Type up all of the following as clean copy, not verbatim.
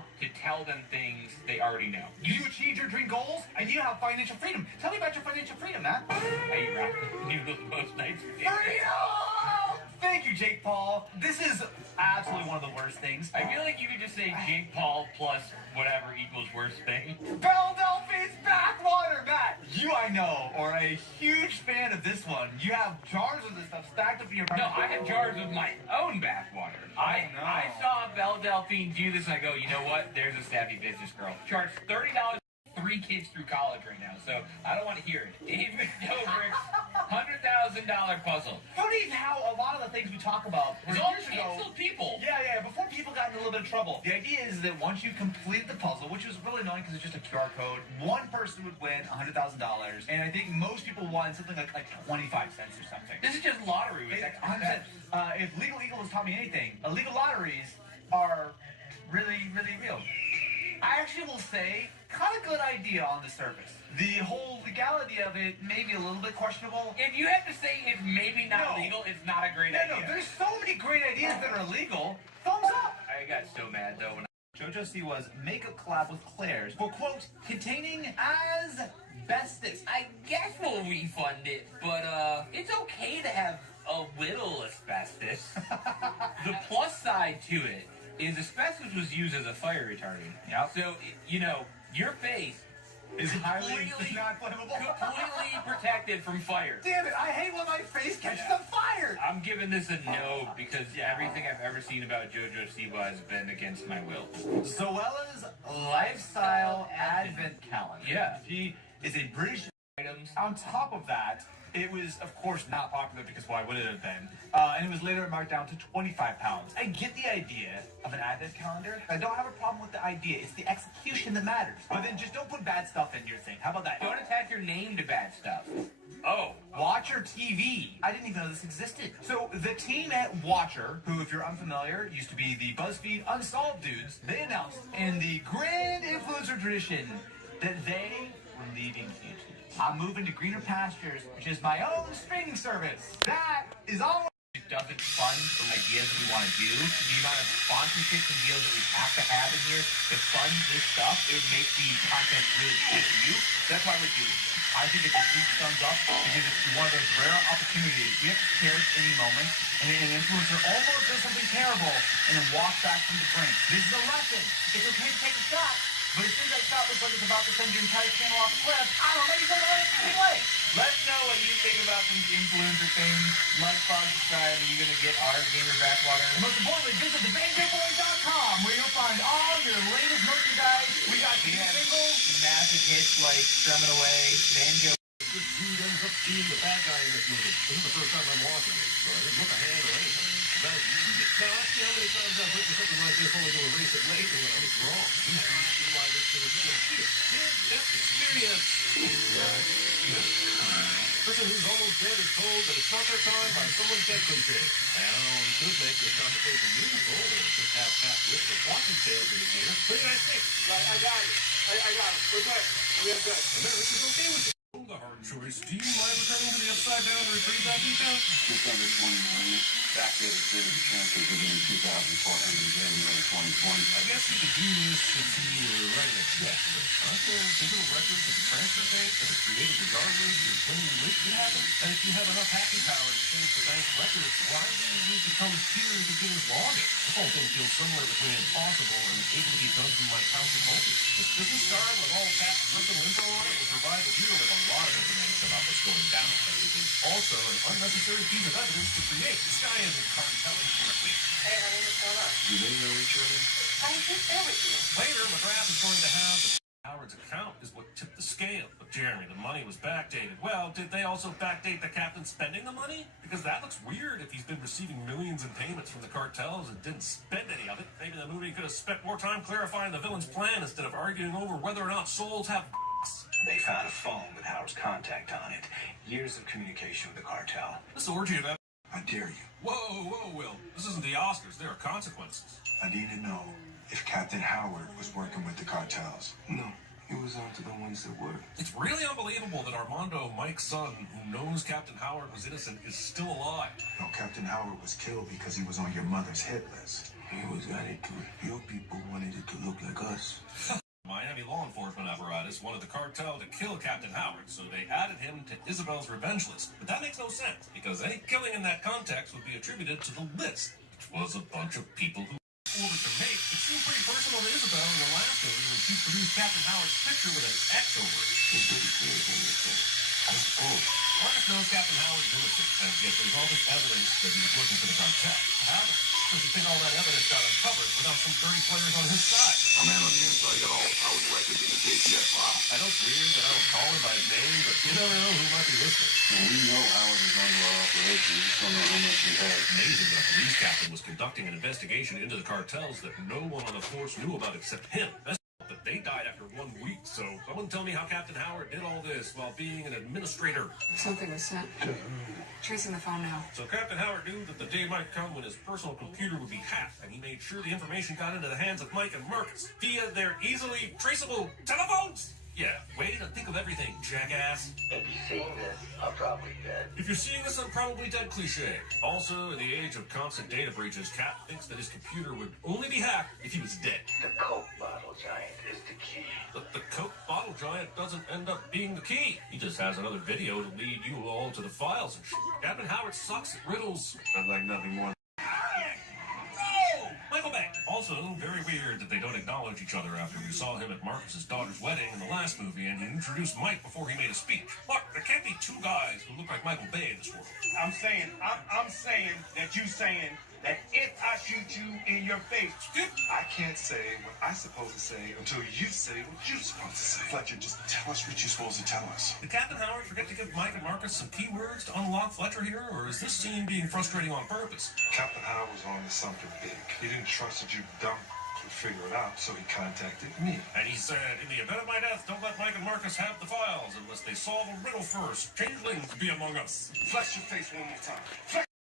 law to tell them things they already know. You achieved your dream goals, and you have financial freedom. Tell me about your financial freedom, Matt. I eat ramen noodles most nights. Freedom! Thank you, Jake Paul. This is absolutely one of the worst things. I feel like you could just say Jake Paul plus whatever equals worst thing. Philadelphia's backwater, Matt. You, I know, are a huge fan of this one. You have jars of this stuff stacked up in your... No, I have jars of my own bathwater. I saw Belle Delphine do this, and I go, you know what? There's a savvy business girl. Charge $30 3 kids through college right now, so I don't want to hear it. David Dobrik's $100,000 puzzle. Funny how a lot of the things we talk about It's all canceled people. Yeah, before people got in a little bit of trouble. The idea is that once you complete the puzzle, which is really annoying because it's just a QR code, one person would win $100,000, and I think most people won something like 25 cents or something. This is just lottery with extra steps. If Legal Eagle has taught me anything, illegal lotteries are really, really real. I actually will say, kind of good idea on the surface. The whole legality of it may be a little bit questionable. If you have to say it's maybe not legal, it's not a great idea. No, there's so many great ideas that are illegal. Thumbs up! I got so mad, though, when JoJo Siwa's makeup collab with Claire's for, quote, containing asbestos. I guess we'll refund it, but, it's okay to have a little asbestos. The plus side to it is asbestos was used as a fire retardant. Yep. So, you know, your face is completely not flammable. Completely protected from fire. Damn it, I hate when my face catches on fire. I'm giving this a no because everything I've ever seen about JoJo Siwa has been against my will. Zoella's lifestyle advent calendar. Yeah. She is a British items. On top of that, it was, of course, not popular because why would it have been? And it was later marked down to 25 pounds. I get the idea of an advent calendar. I don't have a problem with the idea. It's the execution that matters. But then just don't put bad stuff in your thing. How about that? Don't attach your name to bad stuff. Oh. Watcher TV. I didn't even know this existed. So the team at Watcher, who, if you're unfamiliar, used to be the BuzzFeed Unsolved dudes, they announced in the grand influencer tradition that they were leaving YouTube. I'm moving to greener pastures, which is my own streaming service. That is all. It doesn't fund the ideas that we want to do. The amount of sponsorships and deals that we have to have in here to fund this stuff, it makes the content really cool for you. That's why we're doing it. I think it's a huge thumbs up because it's one of those rare opportunities. We have to cherish any moment, and an influencer almost does something terrible and then walks back from the brink. This is a lesson. It's okay to take a shot. But as soon as that shot looks like it's about to send your entire channel off the cliff, I don't know, maybe go the other way. Let us know what you think about these influencer things. Like, follow, subscribe, and you're going to get our gamer backwater. And most importantly, visit thebanjoboy.com where you'll find all your latest merchandise. We got singles, massive hits like Strumming Away, Banjo. This dude ends up being the bad guy in this movie. This is the first time I'm watching it, so I didn't look ahead or anything. Now, ask me how many times I've written something like this only to erase it later when I was wrong. Why this thing is so experience. Person who's almost dead is told that it's not their time by someone dead from dead. Now, we could make this conversation meaningful or just have Pat with the quantum tales in his ear. What do you guys think? I got it. I got it. We're good. We're good. America's okay with it. The hard choice. Do you mind returning to the upside down to retrieve that detail? Just under 20 million. Backdated bidding transfer beginning 2004 ending January 2020. I guess you could do this if you were writing a check, but aren't there digital records of the transfer bank that are created regardless of when you wish to happen? And if you have enough hacking power to change the bank's records, why do you need to come here to get us logging? This whole thing feels somewhere between impossible and able to be done from my couch at home. This business card with all tax personal info on it will provide the viewer with a lot of information about what's going down, but it is also an unnecessary piece of evidence to create. This guy isn't cartelling for a week. Hey, honey, what's going on? Do they know each other? I was just there with you. Later, McGrath is going to have Howard's account is what tipped the scale. But Jeremy, the money was backdated. Well, did they also backdate the captain spending the money? Because that looks weird if he's been receiving millions in payments from the cartels and didn't spend any of it. Maybe the movie could have spent more time clarifying the villain's plan instead of arguing over whether or not souls have. They found a phone with Howard's contact on it. Years of communication with the cartel. This orgy of. I dare you. Whoa, Will. This isn't the Oscars. There are consequences. I need to know if Captain Howard was working with the cartels. No, he was onto the ones that were. It's really unbelievable that Armando, Mike's son, who knows Captain Howard was innocent, is still alive. No, Captain Howard was killed because he was on your mother's hit list. He was added to it. Your people wanted it to look like Randomness wanted the cartel to kill Captain Howard, so they added him to Isabel's revenge list. But that makes no sense, because any killing in that context would be attributed to the list, which was a bunch of people who ordered to make. It seemed pretty personal to Isabel in the last movie when she produced Captain Howard's picture with an X over it. Marcus knows Captain Howard's innocent, and yet there's all this evidence that he was working for the cartel. How does he think all that evidence got uncovered without some dirty players on his side? A man on the inside got all Howard's records in the KCS file. I know it's weird that I don't call him by his name, but you never know who might be listening. Well, we know Howard is under our operation. We just don't know how much he has. Amazing that the police captain was conducting an investigation into the cartels that no one on the force knew about except him. That's that they died after 1 week, so someone tell me how Captain Howard did all this while being an administrator. Something was sent. Tracing the phone now. So Captain Howard knew that the day might come when his personal computer would be hacked, and he made sure the information got into the hands of Mike and Marcus via their easily traceable telephones. Yeah, way to think of everything, jackass. If you're seeing this, I'm probably dead. If you're seeing this, I'm probably dead cliche. Also, in the age of constant data breaches, Cap thinks that his computer would only be hacked if he was dead. The Coke bottle giant is the key. But the Coke bottle giant doesn't end up being the key. He just has another video to lead you all to the files and shit. Captain Howard sucks at riddles. I'd like nothing more. Michael Bay. Also, very weird that they don't acknowledge each other after we saw him at Marcus's daughter's wedding in the last movie, and he introduced Mike before he made a speech. Look, there can't be two guys who look like Michael Bay in this world. I'm saying that you saying that if I shoot you in your face, I can't say what I'm supposed to say until you say what you're supposed to say. Fletcher, just tell us what you're supposed to tell us. Did Captain Howard forget to give Mike and Marcus some keywords to unlock Fletcher here, or is this scene being frustrating on purpose? Captain Howard was on to something big. He didn't trust that you dumb could figure it out, so he contacted me. And he said, in the event of my death, don't let Mike and Marcus have the files unless they solve a riddle first. Changelings be among us. Flex your face one more time.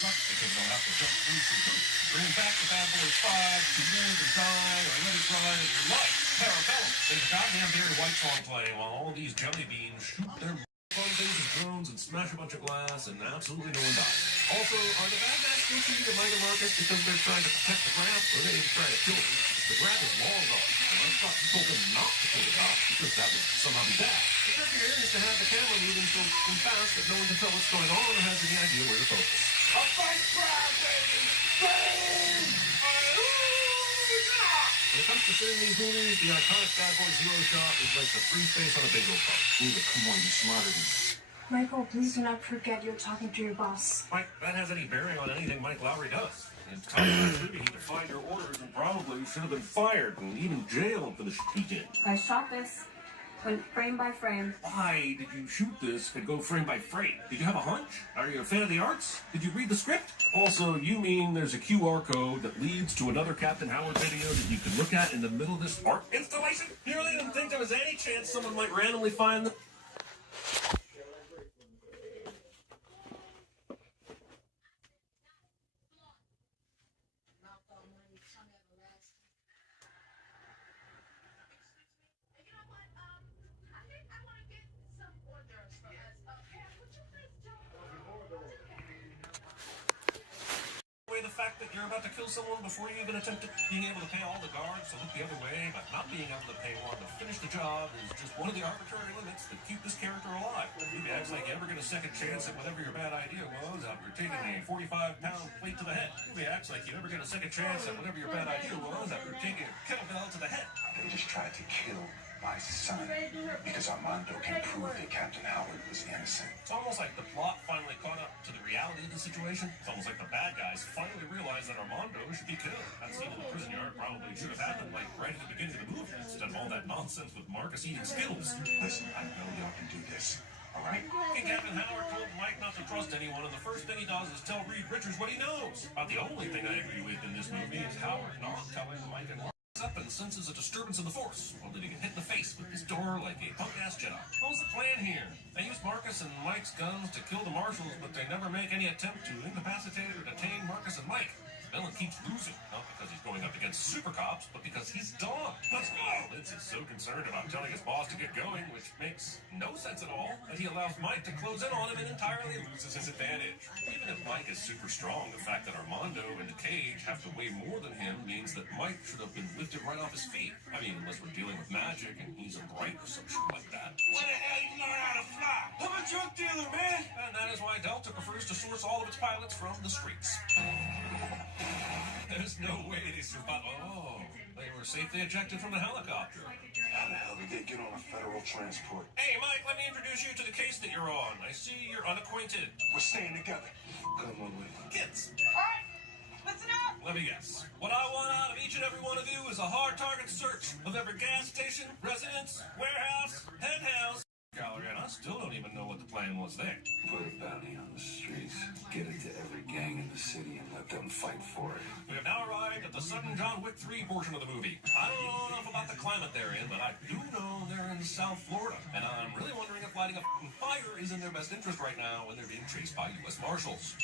Because they'll have to jump through some hoops. Bring back the Bad Boys 5, to live or die, or let it ride in your life. Parabellum. There's a goddamn Barry White song playing while all these jelly beans shoot their fun things with drones and smash a bunch of glass, and absolutely no one dies. Also, are the bad guys still shooting at Mike and Marcus because they're trying to protect the graph, or they trying to kill them? The graph is long gone, and I thought you told them not to kill the cop because that would somehow be bad. The trick here is to have the camera moving so fast that no one can tell what's going on or has any idea where to focus. a fight crowd, baby! Bang! When it comes to fitting these movies, the iconic Bad Boys Zero shot is like the free space on a bingo card. Eva, come on, you're smarter than this. Michael, please do not forget you're talking to your boss. Mike, that has any bearing on anything Mike Lowry does. In time for movie, he defied your orders and probably should have been fired and even jailed for the shit he did. I shot this, went frame by frame. Why did you shoot this and go frame by frame? Did you have a hunch? Are you a fan of the arts? Did you read the script? Also, you mean there's a QR code that leads to another Captain Howard video that you can look at in the middle of this art installation? You really didn't think there was any chance someone might randomly find the... The fact that you're about to kill someone before you even attempted being able to pay all the guards to look the other way, but not being able to pay one to finish the job is just one of the arbitrary limits that keep this character alive. He acts like you ever get a second chance at whatever your bad idea was after taking a 45-pound plate to the head. He acts like you never get a second chance at whatever your bad idea was after taking a kettlebell to the head. They just tried to kill my son because Armando can prove that Captain Howard was innocent. It's almost like the plot finally caught up to the reality of the situation. It's almost like the bad guys finally realized that Armando should be killed. That scene in the prison yard probably should have happened like right at the beginning of the movie instead of all that nonsense with Marcus eating Skittles. Listen, I know y'all can do this, all right? Hey, Captain Howard told Mike not to trust anyone, and the first thing he does is tell Reed Richards what he knows. About the only thing I agree with in this movie is Howard not telling Mike and Marcus up and senses a disturbance in the force. Well, did he get hit in the face with his door like a punk-ass Jedi? What was the plan here? They used Marcus and Mike's guns to kill the marshals, but they never make any attempt to incapacitate or detain Marcus and Mike. The villain keeps losing, not because he's going up against super cops, but because he's dumb. Let's go! Vince is so concerned about telling his boss to get going, which makes no sense at all, that he allows Mike to close in on him and entirely loses his advantage. Even if Mike is super strong, the fact that Armando and the cage have to weigh more than him means that Mike should have been lifted right off his feet. I mean, unless we're dealing with magic and he's a bright or some shit like that. Where the hell you learn how to fly? I'm a drug dealer, man. And that is why Delta prefers to source all of its pilots from the streets. There's no way they survived. Oh, they were safely ejected from the helicopter. How the hell did they get on a federal transport? Hey, Mike, let me introduce you to the case that you're on. I see you're unacquainted. We're staying together. Come on with it. Kids, Alright, listen up! let me guess. What I want out of each and every one of you is a hard target search of every gas station, residence, warehouse, hen house, gallery, and I still don't even know what the plan was there. Put a bounty on the streets, get it to every gang in the city, and let them fight for it. We have now arrived at the sudden John Wick 3 portion of the movie. I don't know enough about the climate they're in, but I do know they're in South Florida. And I'm really wondering if lighting a fire is in their best interest right now when they're being chased by U.S. Marshals.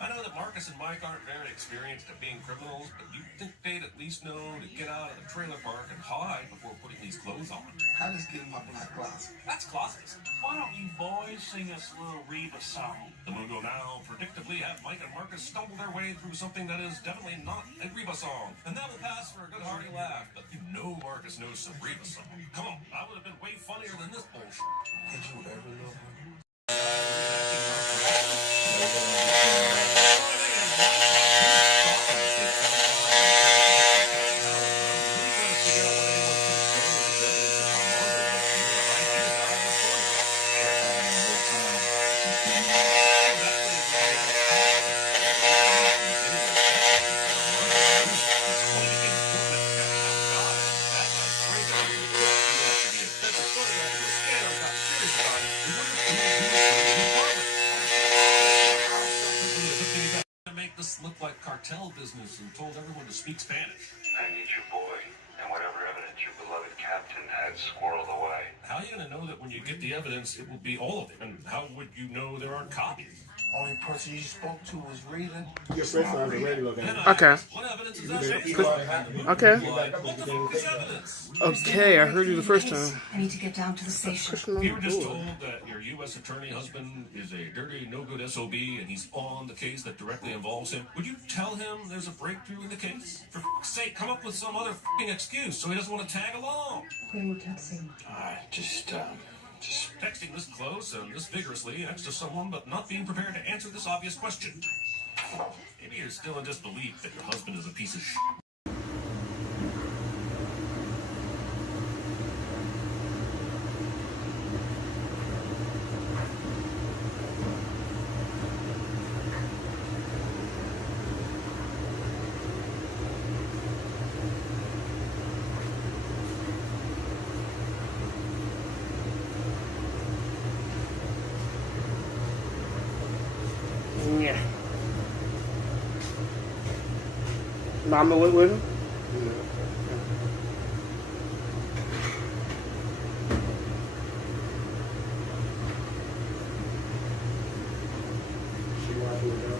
I know that Marcus and Mike aren't very experienced at being criminals, but you'd think they'd at least know to get out of the trailer park and hide before putting these clothes on. How does get my black closet? That's closet. Why don't you boys sing us a little Reba song? The moon will now predictably have Mike and Marcus stumble their way through something that is definitely not a Reba song. And that will pass for a good hearty laugh, but you know Marcus knows some Reba song. Come on, that would have been way funnier than this bullshit. Did you ever love her? Looked like cartel business and told everyone to speak Spanish. I need your boy, and whatever evidence your beloved captain had squirreled away. How are you going to know that when you get the evidence, it will be all of it? And how would you know there aren't copies? Only person you spoke to was Rita. Your friend sounds a radio guy. Okay. What evidence is that? Okay. What the fuck is evidence? Okay, I heard you the first time. I need to get down to the station. You were just told that your U.S. attorney husband is a dirty, no-good SOB and he's on the case that directly involves him. Would you tell him there's a breakthrough in the case? For f***'s sake, come up with some other f***ing excuse so he doesn't want to tag along. Who are you texting? Just Texting this close and this vigorously next to someone but not being prepared to answer this obvious question. Maybe you're still in disbelief that your husband is a piece of shit. Yeah. Mama went with him? She watching it down.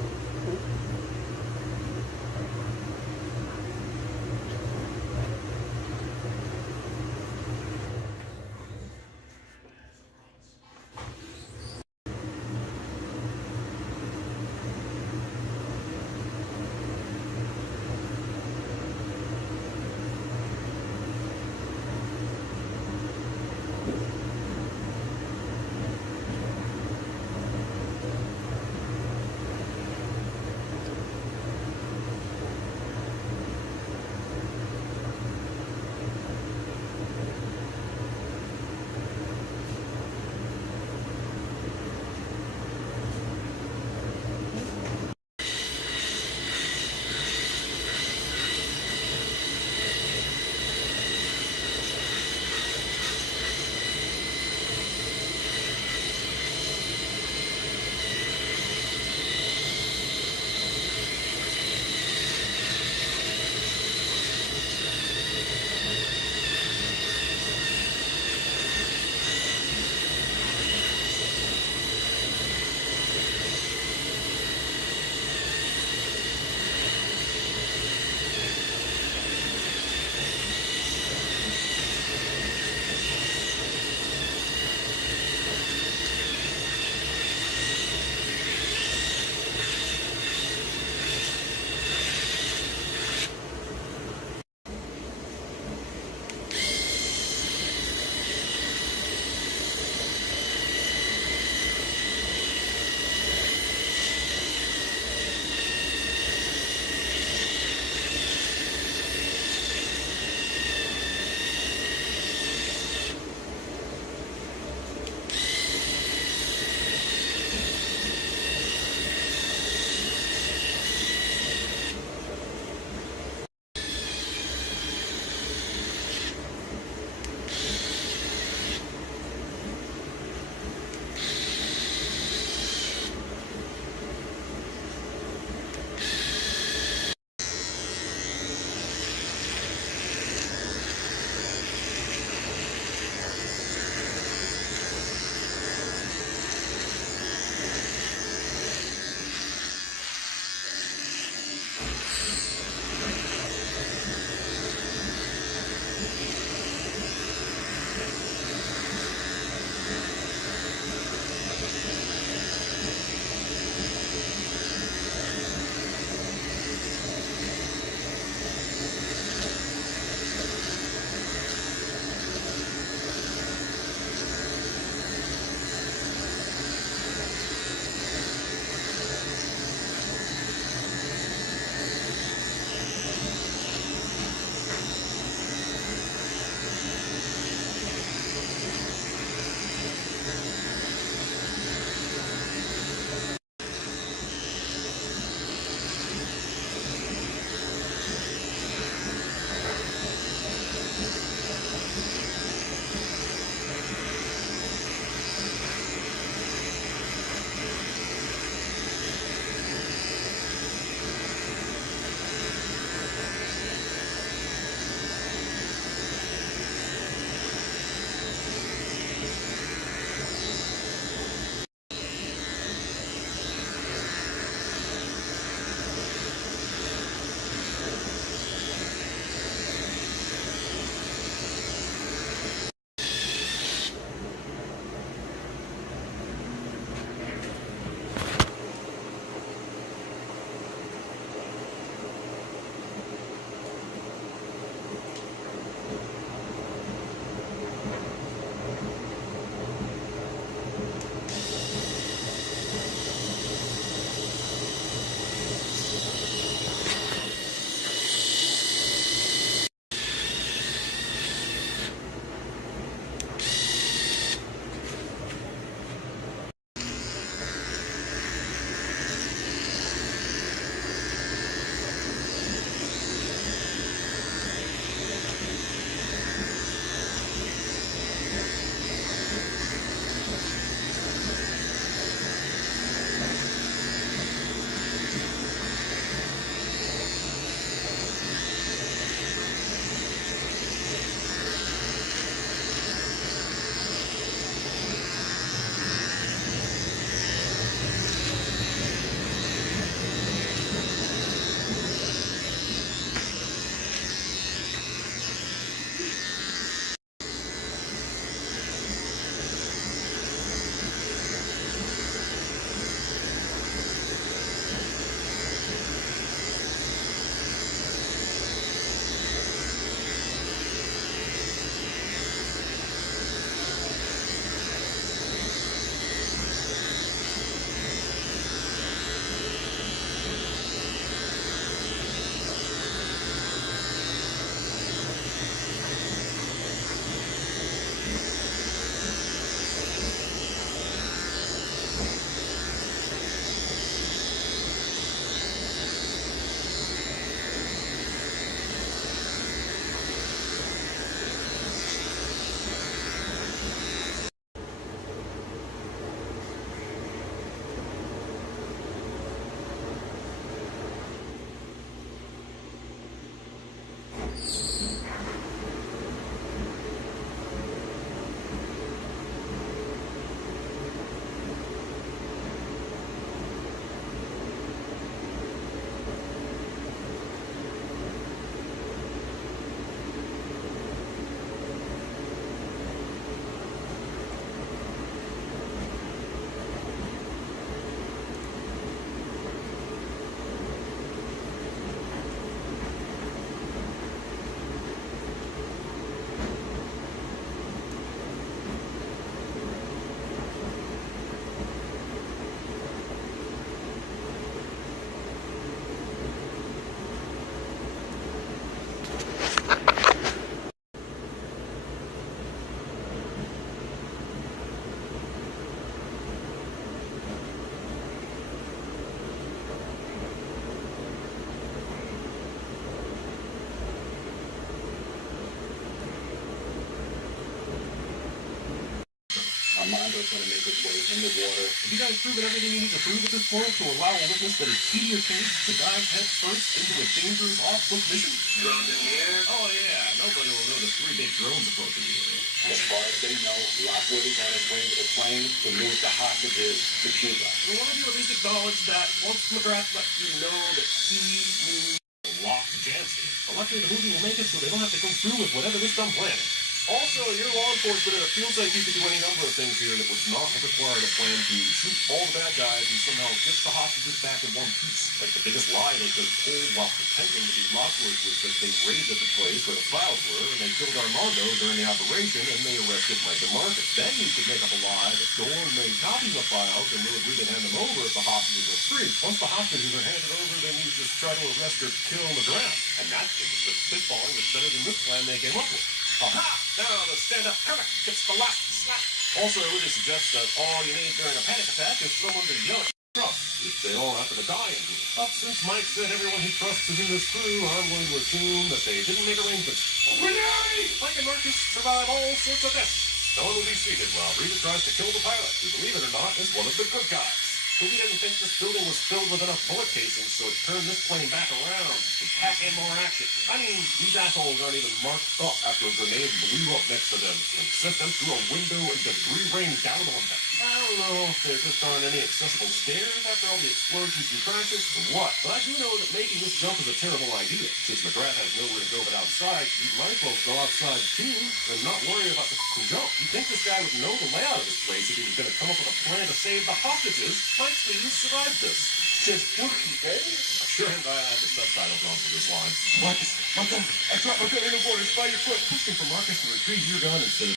it's going to make its way in the water. Have you guys proven everything you need to prove at this point to allow a witness that is key to your case to dive head first into a dangerous off-book mission? Drone in the air. Oh yeah, nobody will notice 3 big drones approaching the area. As far as they know, Lockwood is on his way to the plane to move the hostages to Cuba. Will one of you at least acknowledge that once McGrath let you know that he knew locked Jansen? But luckily the movie will make it so they don't have to go through with whatever this dumb plan is. Also, you're law enforcement, and it feels like you could do any number of things here that would not require a plan to shoot all the bad guys and somehow get the hostages back in one piece. Like the biggest lie they could have told while pretending to be Lockwood was that they raided the place where the files were, and they killed Armando during the operation, and they arrested Mike and Marcus. Then you could make up a lie that Dorn made copies of files and will agree to hand them over if the hostages are free. Once the hostages are handed over, then you just try to arrest or kill McGrath. And that thing was spitballing was better than this plan they came up with. Aha! Now the stand-up comic gets the last slap. Also, it suggests that all you need during a panic attack is someone to yell at you trust, if they all happen to die in here. But since Mike said everyone he trusts is in this crew, I'm going to assume that they didn't make arrangements. Renee! Mike and Marcus survive all sorts of deaths. No one will be seated while Rita tries to kill the pilot, who, believe it or not, is one of the good guys. Movie didn't think this building was filled with enough bullet casings, so it turned this plane back around to pack in more action. I mean, these assholes aren't even marked up after a grenade blew up next to them and sent them through a window and debris rained down on them. I don't know if there just aren't any accessible stairs after all the explosions and crashes or what, but I do know that making this jump is a terrible idea. Since McGrath has nowhere to go but outside, you might as well go outside too and not worry about the jump. You'd think this guy would know the layout of this place if he was going to come up with a plan to save the hostages. Please survive this. Says Dookie, baby. I'm sure I'm glad I had the subtitles on for this line. Marcus, my gun. I dropped my gun in the water. It's by your foot. Pushing for Marcus to retrieve your gun instead of...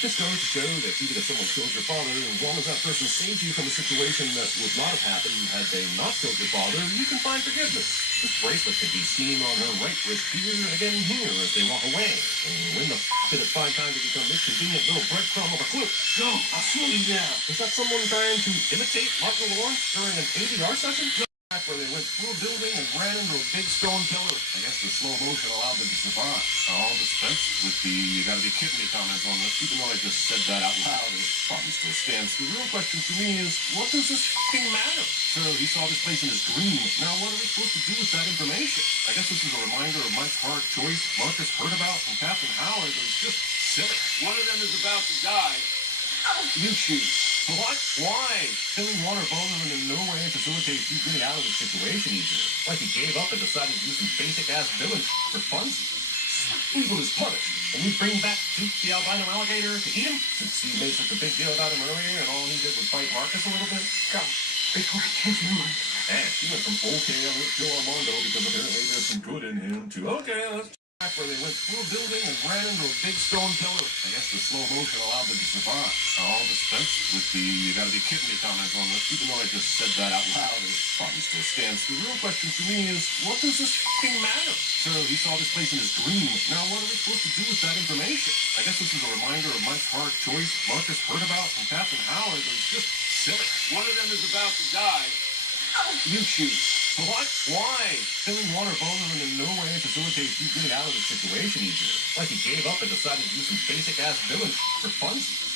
This goes to show that even if someone kills your father, as long as that person saved you from a situation that would not have happened had they not killed your father, you can find forgiveness. This bracelet can be seen on her right wrist here and again here as they walk away. And when the did it find time to become this convenient little breadcrumb of a clue? Go, I'll slow you down. Is that someone trying to imitate Michael Lawrence during an ADR session? Where they went through a building and ran into a big stone pillar. I guess the slow motion allowed them to survive. I'll dispense with the you gotta be kidding me comments on this, even though I just said that out loud. It probably still stands. The real question for me is, what does this f***ing matter? So he saw this place in his dream. Now what are we supposed to do with that information? I guess this is a reminder of Mike's hard choice Marcus heard about from Captain Howard. It was just silly. One of them is about to die. You choose. What? Why? Killing water Bowman in no way facilitates you getting out of the situation easier. Like he gave up and decided to do some basic-ass villain for funsies. Evil is punished, and we bring back Duke the albino alligator to eat him, since he made such a big deal about him earlier, and all he did was fight Marcus a little bit. Come, before I change your mind. And he went from okay, I'm gonna kill Armando because apparently there's some good in him, to okay, let's where they went through a building and ran into a big stone pillar. I guess the slow motion allowed them to survive. I'll dispense with the you gotta be kidding me comments on this, even though I just said that out loud. It probably still stands. The real question for me is, what does this f***ing matter? So he saw this place in his dream. Now what are we supposed to do with that information? I guess this is a reminder of Mike's hard choice Marcus heard about from Captain Howard. It was just silly. One of them is about to die. You choose. What? Why? Killing water Bowman in no way facilitates you getting out of the situation easier. Like he gave up and decided to do some basic-ass villain for funsies.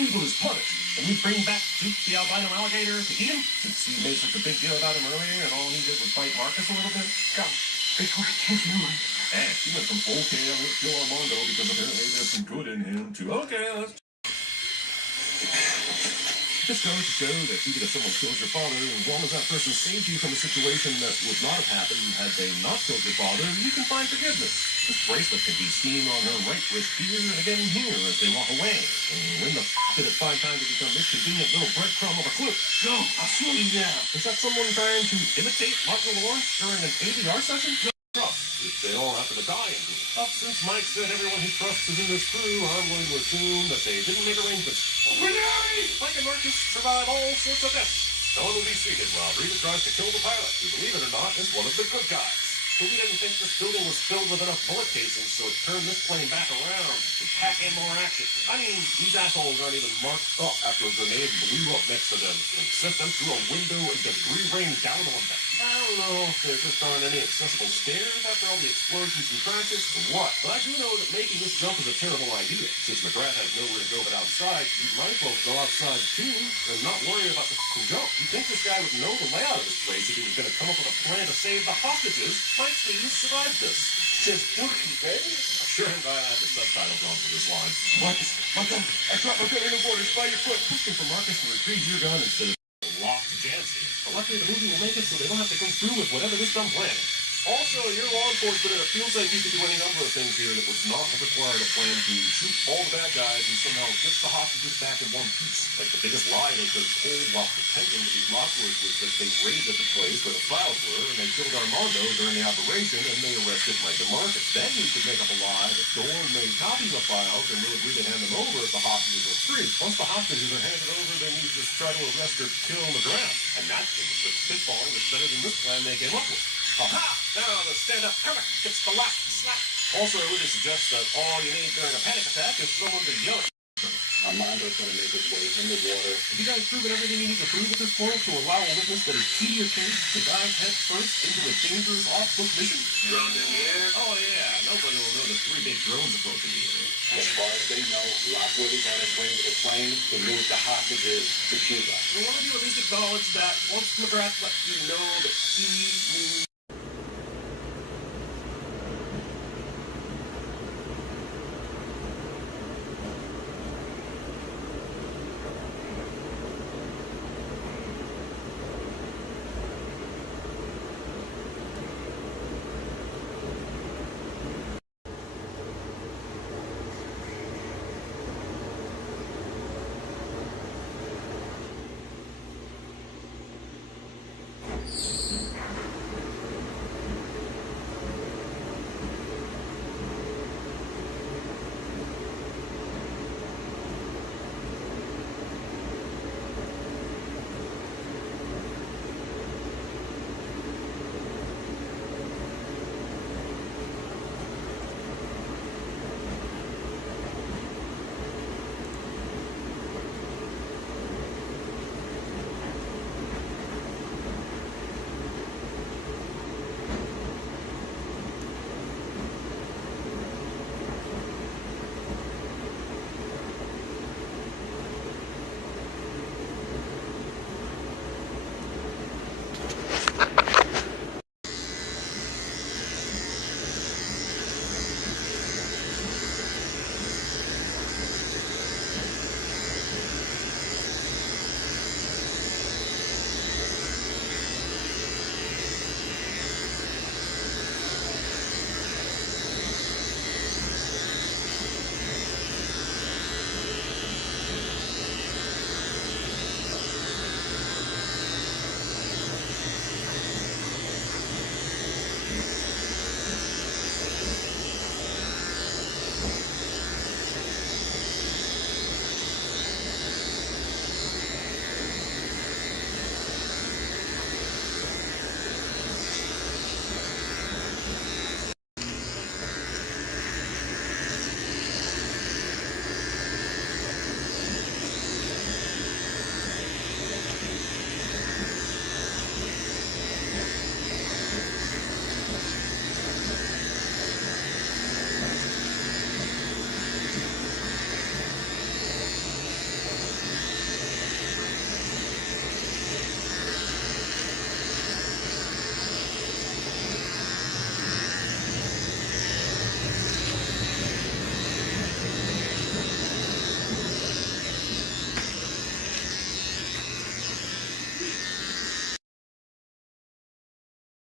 Evil is punished, and we bring back Duke the albino alligator to eat him, since he made such a big deal about him earlier, and all he did was fight Marcus a little bit. Come, before I change your mind. And he went from okay, I'm gonna kill Armando because apparently there's some good in him, to okay, let's... This goes to show that even if someone kills your father, as long as that person saved you from a situation that would not have happened had they not killed your father, you can find forgiveness. This bracelet can be seen on her right wrist here and again here as they walk away. And when the did it find time to become this convenient little breadcrumb of a clue? Go, I'll slow you down. Is that someone trying to imitate Michael Lawrence during an ADR session? If they all happen to die in here. But since Mike said everyone he trusts is in this crew, I'm going to assume that they didn't make arrangements. Renee! Mike and Marcus survive all sorts of deaths. No one will be seated while Rita tries to kill the pilot, who, believe it or not, is one of the good guys. Movie didn't think this building was filled with enough bullet casings, so it turned this plane back around to pack in more action. I mean, these assholes aren't even marked up after a grenade blew up next to them and sent them through a window and debris rained down on them. I I don't know if there just aren't any accessible stairs after all the explosions in practice or what, but I do know that making this jump is a terrible idea. Since McGrath has nowhere to go but outside, you might as well go outside too and not worry about the jump. You'd think this guy would know the layout of this place if he was going to come up with a plan to save the hostages. Might please survive this. Just dookie, baby. Sure, and I have the subtitles on for this line. Marcus, my gun. I dropped my gun in the water. It's by your foot. Pushing for Marcus to retrieve your gun instead of locked Jancy. But luckily the movie will make it so they don't have to go through with whatever this dumb plan is. Also, you're law enforcement, and it feels like you could do any number of things here that would not have required a plan to shoot all the bad guys and somehow get the hostages back in one piece. Like the biggest lie they could have told while pretending to be Lockwood was that they raided the place where the files were, and they killed Armando during the operation, and they arrested Mike DeMarcus. Then you could make up a lie that Dorn made copies of files and will agree to hand them over if the hostages are free. Once the hostages are handed over, then you just try to arrest or kill McGrath. And that thing was spitballing is better than this plan they came up with. Aha! Now the stand-up comic gets the last slap. Also, I would suggest that all you need during a panic attack is someone to yell at. Armando's gonna make his way in the water. Have you guys proven everything you need to prove at this point to allow a witness that is key to your case to dive head first into a dangerous off-book mission? Drone in the air. Oh yeah, nobody will know the 3 big drones approaching the area. As far as they know, Lockwood is on his way to the plane to move the hostages to Cuba. Will one of you at least acknowledge that once McGrath let you know that he knew